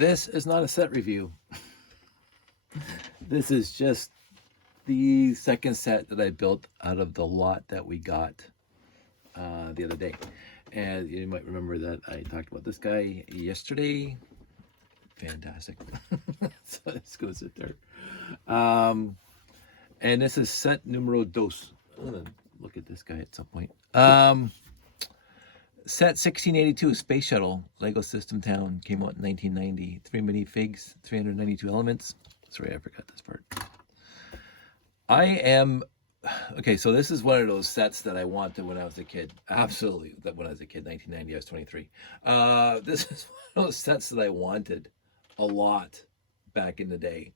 This is not a set review. This is just the second set that I built out of the lot that we got the other day. And you might remember that I talked about this guy yesterday. Fantastic. So it's going to sit there. And this is set numero dos. I'm going to look at this guy at some point. Set 1682, Space Shuttle, Lego System Town, came out in 1990. 3 minifigs, 392 elements. Sorry, I forgot this part. Okay, so this is one of those sets that I wanted when I was a kid. Absolutely, that when I was a kid, 1990, I was 23. This is one of those sets that I wanted a lot back in the day,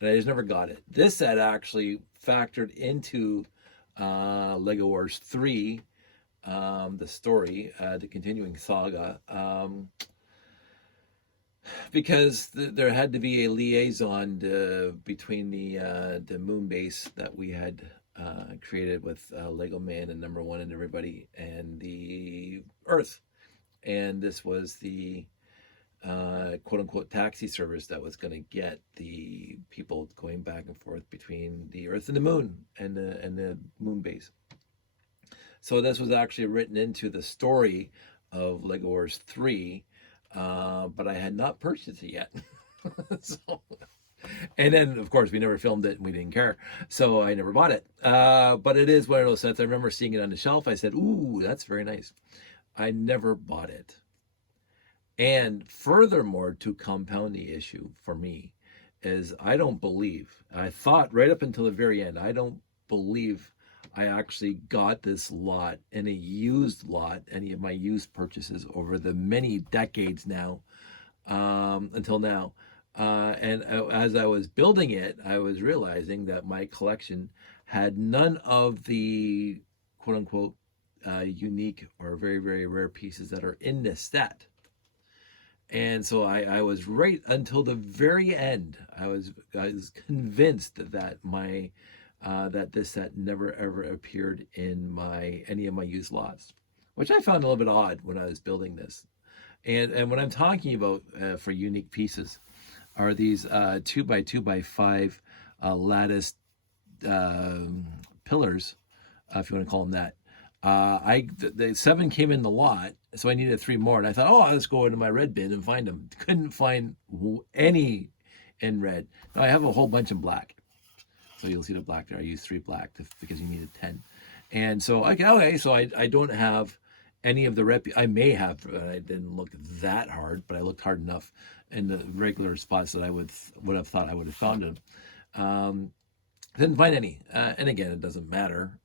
and I just never got it. This set actually factored into Lego Wars 3, the story, the continuing saga, because there had to be a liaison between the moon base that we had created with Lego Man and Number One and everybody, and the Earth, and this was the quote unquote taxi service that was going to get the people going back and forth between the Earth and the Moon and the moon base. So this was actually written into the story of Lego Wars 3, but I had not purchased it yet. So, and then, of course, we never filmed it and we didn't care. So I never bought it. But it is one of those sets. I remember seeing it on the shelf. I said, ooh, that's very nice. I never bought it. And furthermore, to compound the issue for me, is I thought right up until the very end, I don't believe I actually got this lot in a used lot, any of my used purchases over the many decades now, until now. And as I was building it, I was realizing that my collection had none of the quote unquote unique or very, very rare pieces that are in this set. And so I was right until the very end. I was convinced that that this set never ever appeared in any of my used lots, which I found a little bit odd when I was building this. And what I'm talking about for unique pieces are these 2x2x5 lattice pillars, if you want to call them that. The 7 came in the lot, so I needed 3 more, and I thought, oh, I'll just go into my red bin and find them. Couldn't find any in red. Now I have a whole bunch in black, so you'll see the black there. I used 3 black because you needed 10, and so okay, so I don't have any of the red. I may have. I didn't look that hard, but I looked hard enough in the regular spots that I would have thought I would have found them. Didn't find any, and again, it doesn't matter.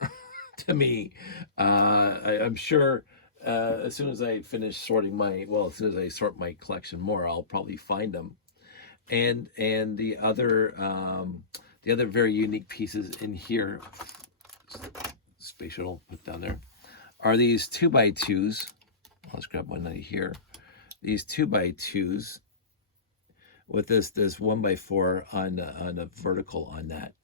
To me, I'm sure as soon as I finish as soon as I sort my collection more, I'll probably find them. And the other very unique pieces in here, Space Shuttle put down there, are these 2x2s. Let's grab one out of here. These 2x2s with this 1x4 on a vertical on that.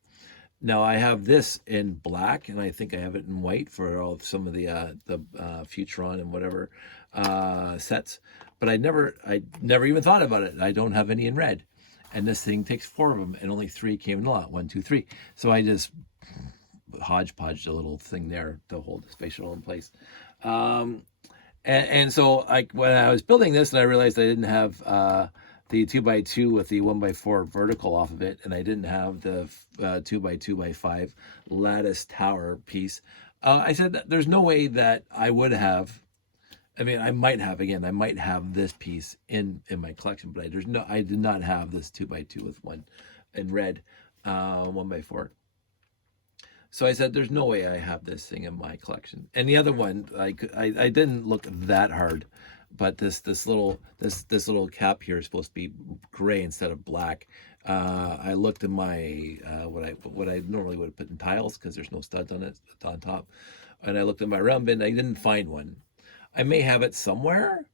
Now I have this in black, and I think I have it in white for some of the Futuron and whatever sets. But I never even thought about it. I don't have any in red, and this thing takes 4 of them, and only 3 came in the lot. 1, 2, 3. So I just hodgepodged a little thing there to hold the Space Shuttle in place. And so when I was building this, and I realized I didn't have the 2x2 with the 1x4 vertical off of it, and I didn't have the 2x2x5 lattice tower piece. I said that there's no way that I would have. I mean, I might have this piece in my collection, but I did not have this 2x2 with one in red, 1x4. So I said, there's no way I have this thing in my collection. And the other one, I didn't look that hard, but this little cap here is supposed to be gray instead of black. I looked in my what I normally would put in tiles, because there's no studs on it on top, and I looked in my round bin. I didn't find one. I may have it somewhere.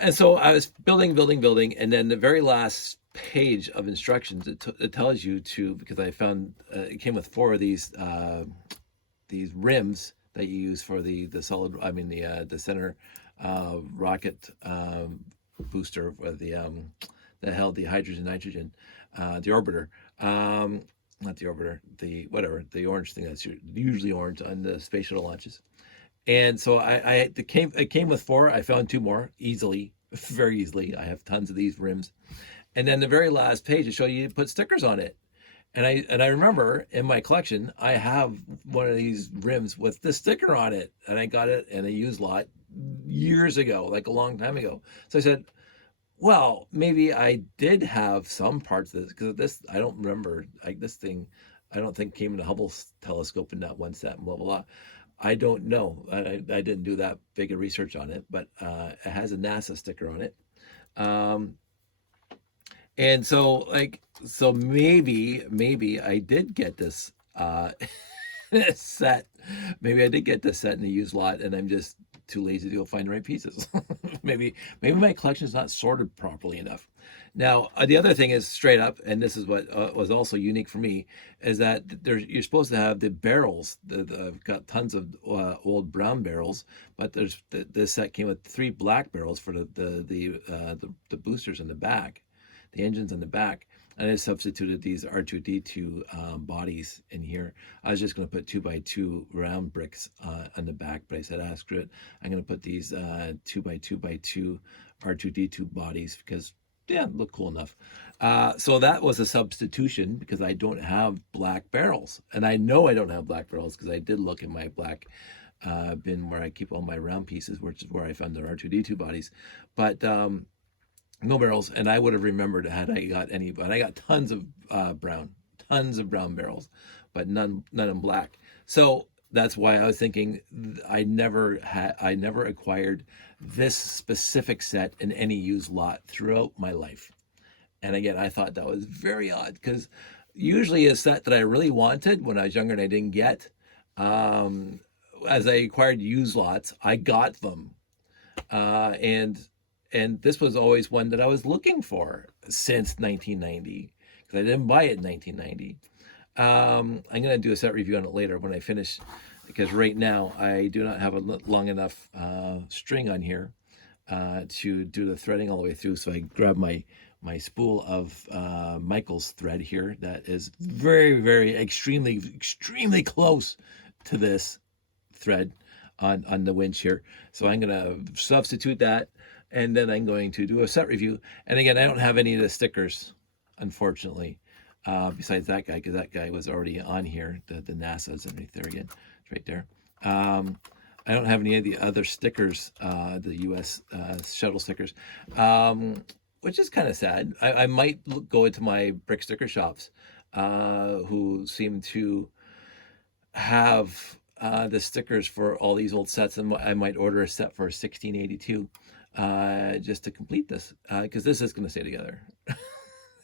And so I was building, and then the very last page of instructions, it tells you to, because I found it came with 4 of these rims that you use for the solid, the center rocket booster with the that held the hydrogen nitrogen, the orbiter. Not the orbiter, the whatever, the orange thing that's usually orange on the space shuttle launches. And so it came with four. I found two more easily, very easily. I have tons of these rims. And then the very last page, it showed you to put stickers on it. And I remember in my collection, I have one of these rims with the sticker on it, and I got it in a used lot years ago, like a long time ago. So I said, well, maybe I did have some parts of this, because this I don't remember. Like this thing, I don't think came in the Hubble telescope in that one set. Blah blah blah. I don't know. I didn't do that big of research on it, but it has a NASA sticker on it. Um, and so maybe I did get this set. Maybe I did get this set in a used lot, and I'm just too lazy to go find the right pieces. maybe my collection is not sorted properly enough. Now, the other thing is straight up, and this is what was also unique for me, is that you're supposed to have the barrels. I've got tons of old brown barrels, but this set came with 3 black barrels for the boosters in the back, the engines in the back. And I substituted these R2D2 bodies in here. I was just going to put 2x2 round bricks on the back, but I said, screw it. I'm going to put these 2x2x2 R2D2 bodies because, yeah, look cool enough. So that was a substitution because I don't have black barrels. And I know I don't have black barrels because I did look in my black bin where I keep all my round pieces, which is where I found the R2D2 bodies. But no barrels, and I would have remembered had I got any, but I got tons of brown barrels, but none in black. So that's why I was thinking I never acquired this specific set in any used lot throughout my life. And again, I thought that was very odd because usually a set that I really wanted when I was younger and I didn't get, as I acquired used lots, I got them, and this was always one that I was looking for since 1990 because I didn't buy it in 1990. I'm going to do a set review on it later when I finish, because right now I do not have a long enough string on here to do the threading all the way through. So I grab my spool of Michael's thread here that is very extremely close to this thread on the winch here. So I'm going to substitute that, and then I'm going to do a set review. And again, I don't have any of the stickers, unfortunately, besides that guy, because that guy was already on here. The NASA's underneath there again. It's right there. I don't have any of the other stickers, the U.S. Shuttle stickers, which is kind of sad. I might go into my brick sticker shops, who seem to have the stickers for all these old sets, and I might order a set for 1682 just to complete this, because this is going to stay together.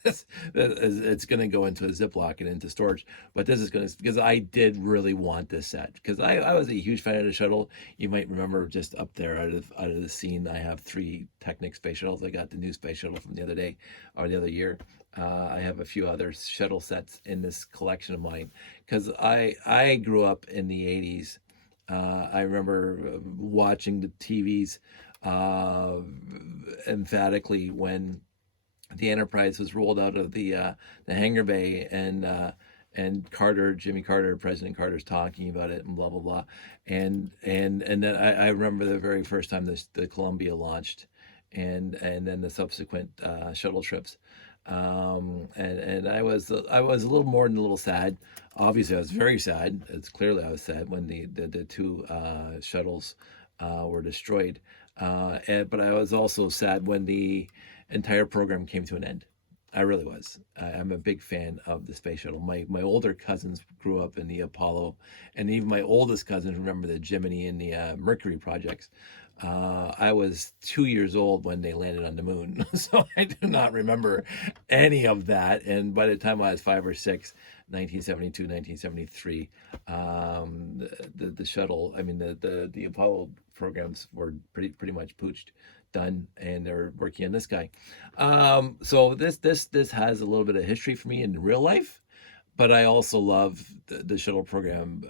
It's going to go into a Ziploc and into storage, but this is going to, because I did really want this set, because I was a huge fan of the shuttle. You might remember just up there out of the scene, I have 3 Technic space shuttles. I got the new space shuttle from the other day, or the other year. I have a few other shuttle sets in this collection of mine, because I grew up in the 80s. I remember watching the TVs emphatically when the Enterprise was rolled out of the hangar bay, and Jimmy Carter, President Carter's talking about it, and blah blah blah, and then I remember the very first time the Columbia launched, and then the subsequent shuttle trips, and I was a little more than a little sad. Obviously, I was very sad. It's clearly I was sad when the 2 shuttles were destroyed, but I was also sad when the entire program came to an end. I really was. I'm a big fan of the space shuttle. My older cousins grew up in the Apollo, and even my oldest cousins remember the Gemini and the Mercury projects. I was 2 years old when they landed on the moon, so I do not remember any of that. And by the time I was 5 or 6, 1972, 1973, the shuttle, I mean the Apollo programs were pretty much pooched, done, and they're working on this guy. So this has a little bit of history for me in real life, but I also love the shuttle program,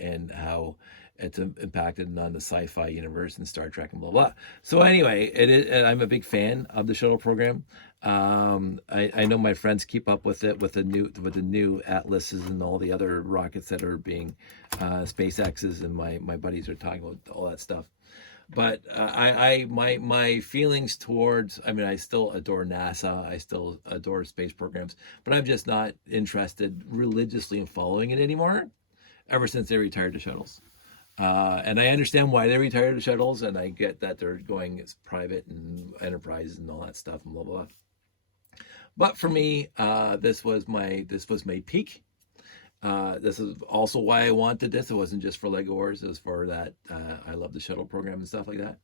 and how it's impacted on the sci-fi universe and Star Trek and blah blah. So anyway, it is, and I'm a big fan of the shuttle program. I know my friends keep up with it with the new Atlases and all the other rockets that are being SpaceX's, and my buddies are talking about all that stuff. But my feelings towards, I mean, I still adore NASA, I still adore space programs, but I'm just not interested religiously in following it anymore. Ever since they retired the shuttles, and I understand why they retired the shuttles, and I get that they're going as private and enterprise and all that stuff and blah blah. But for me, this was my peak. This is also why I wanted this. It wasn't just for Lego Wars. It was for that. I love the shuttle program and stuff like that.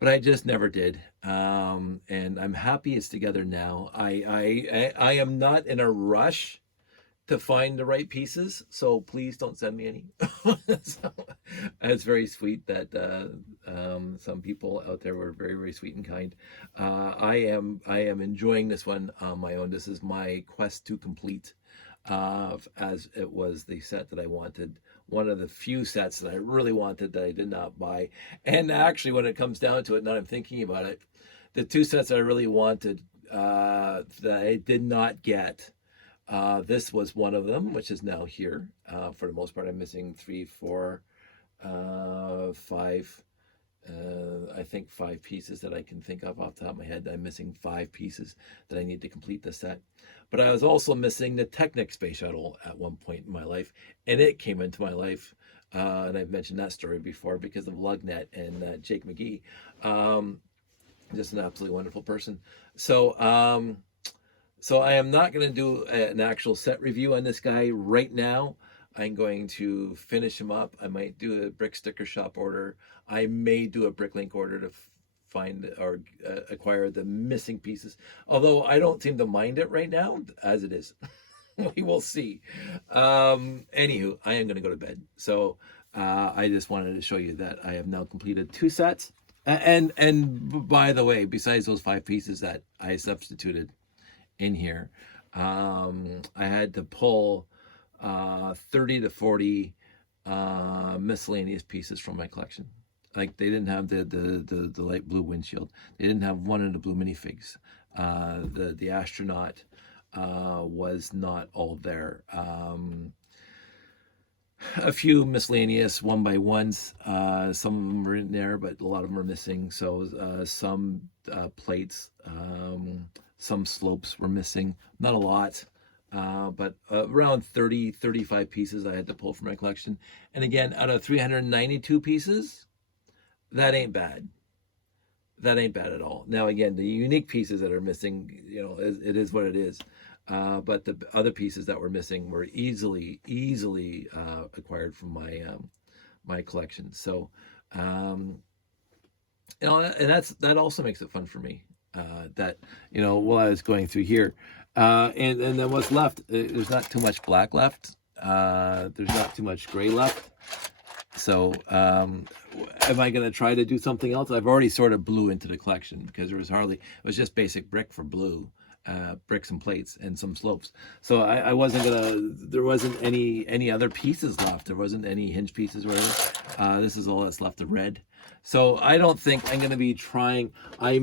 But I just never did. And I'm happy it's together now. I am not in a rush to find the right pieces, so please don't send me any. So, it's very sweet that some people out there were very, very sweet and kind. I am enjoying this one on my own. This is my quest to complete, as it was the set that I wanted. One of the few sets that I really wanted that I did not buy. And actually, when it comes down to it, now I'm thinking about it, the two sets that I really wanted that I did not get. This was one of them, which is now here. For the most part, I'm missing 3, 4, 5. I think 5 pieces that I can think of off the top of my head. I'm missing 5 pieces that I need to complete the set. But I was also missing the Technic Space Shuttle at one point in my life, and it came into my life. And I've mentioned that story before because of Lugnet and Jake McGee. Just an absolutely wonderful person. So I am not going to do an actual set review on this guy right now. I'm going to finish him up. I might do a brick sticker shop order. I may do a bricklink order to find or acquire the missing pieces. Although I don't seem to mind it right now, as it is. We will see. Anywho, I am going to go to bed. So I just wanted to show you that I have now completed 2 sets. And by the way, besides those 5 pieces that I substituted in here, I had to pull 30 to 40 miscellaneous pieces from my collection. Like, they didn't have the light blue windshield. They didn't have one of the blue minifigs. The astronaut was not all there. A few miscellaneous 1x1s. Some of them were in there, but a lot of them are missing. So some plates, some slopes were missing. Not a lot, but around 30, 35 pieces I had to pull from my collection. And again, out of 392 pieces, that ain't bad. That ain't bad at all. Now, again, the unique pieces that are missing, it is what it is. But the other pieces that were missing were easily acquired from my collection. So, and that also makes it fun for me. While I was going through here, and then what's left, there's not too much black left. There's not too much gray left. So, am I going to try to do something else? I've already sort of blue into the collection because it was just basic brick for blue. Bricks and plates and some slopes. So I wasn't there wasn't any other pieces left. There wasn't any hinge pieces or whatever. This is all that's left of red. So I don't think I'm going to be trying. I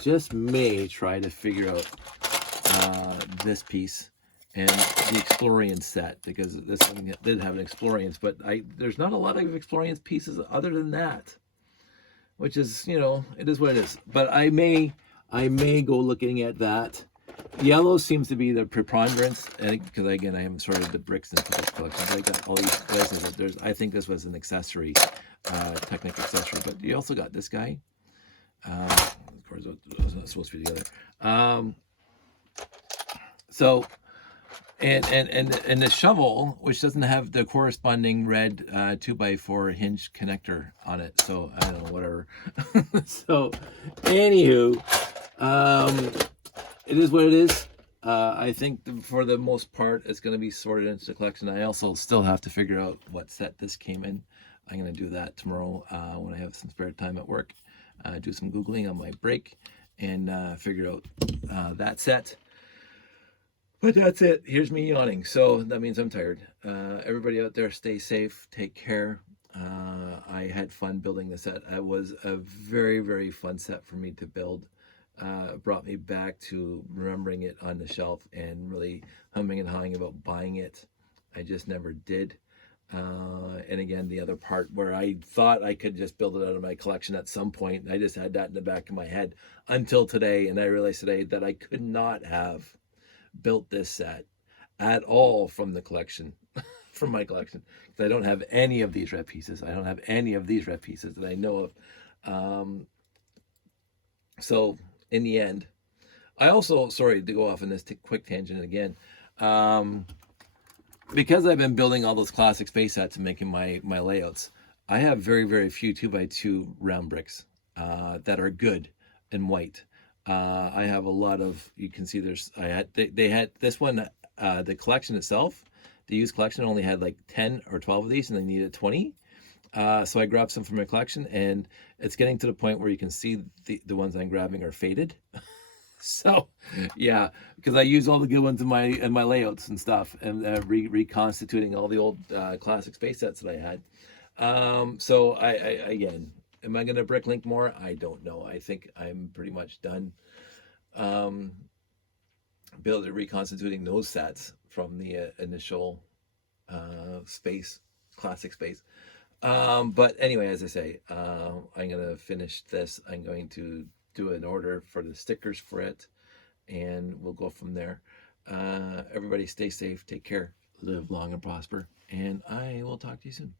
just may try to figure out this piece and the Explorians set, because this one did have an Explorians, but there's not a lot of Explorians pieces other than that, which is, it is what it is. But I may go looking at that. Yellow seems to be the preponderance, and because again, I am sort of the bricks and this collection. I got all these places. I think this was an accessory, Technic accessory. But you also got this guy. Of course, it wasn't supposed to be together. And the shovel, which doesn't have the corresponding red 2x4 hinge connector on it. So I don't know, whatever. So, anywho. It is what it is. I think for the most part, it's going to be sorted into the collection. I also still have to figure out what set this came in. I'm going to do that tomorrow when I have some spare time at work. Do some Googling on my break and figure out that set. But that's it. Here's me yawning. So that means I'm tired. Everybody out there, stay safe. Take care. I had fun building the set. It was a very, very fun set for me to build. It brought me back to remembering it on the shelf and really humming and hawing about buying it. I just never did. And again, the other part where I thought I could just build it out of my collection at some point, I just had that in the back of my head until today. And I realized today that I could not have built this set at all from the collection, from my collection, because I don't have any of these red pieces. I don't have any of these red pieces that I know of. So in the end, I also, sorry to go off on this quick tangent again, because I've been building all those classic space sets and making my layouts. I have very, very few 2x2 round bricks that are good and white. I have a lot of, you can see there's, they had this one, the collection itself, the used collection only had like 10 or 12 of these and they needed 20. So I grabbed some from my collection and it's getting to the point where you can see the ones I'm grabbing are faded. So yeah, because I use all the good ones in my layouts and stuff and reconstituting all the old classic space sets that I had. So I again, am I going to bricklink more? I don't know. I think I'm pretty much done building reconstituting those sets from the initial space classic space. But anyway, as I say, I'm going to finish this. I'm going to do an order for the stickers for it and we'll go from there. Everybody stay safe, take care, live long and prosper, and I will talk to you soon.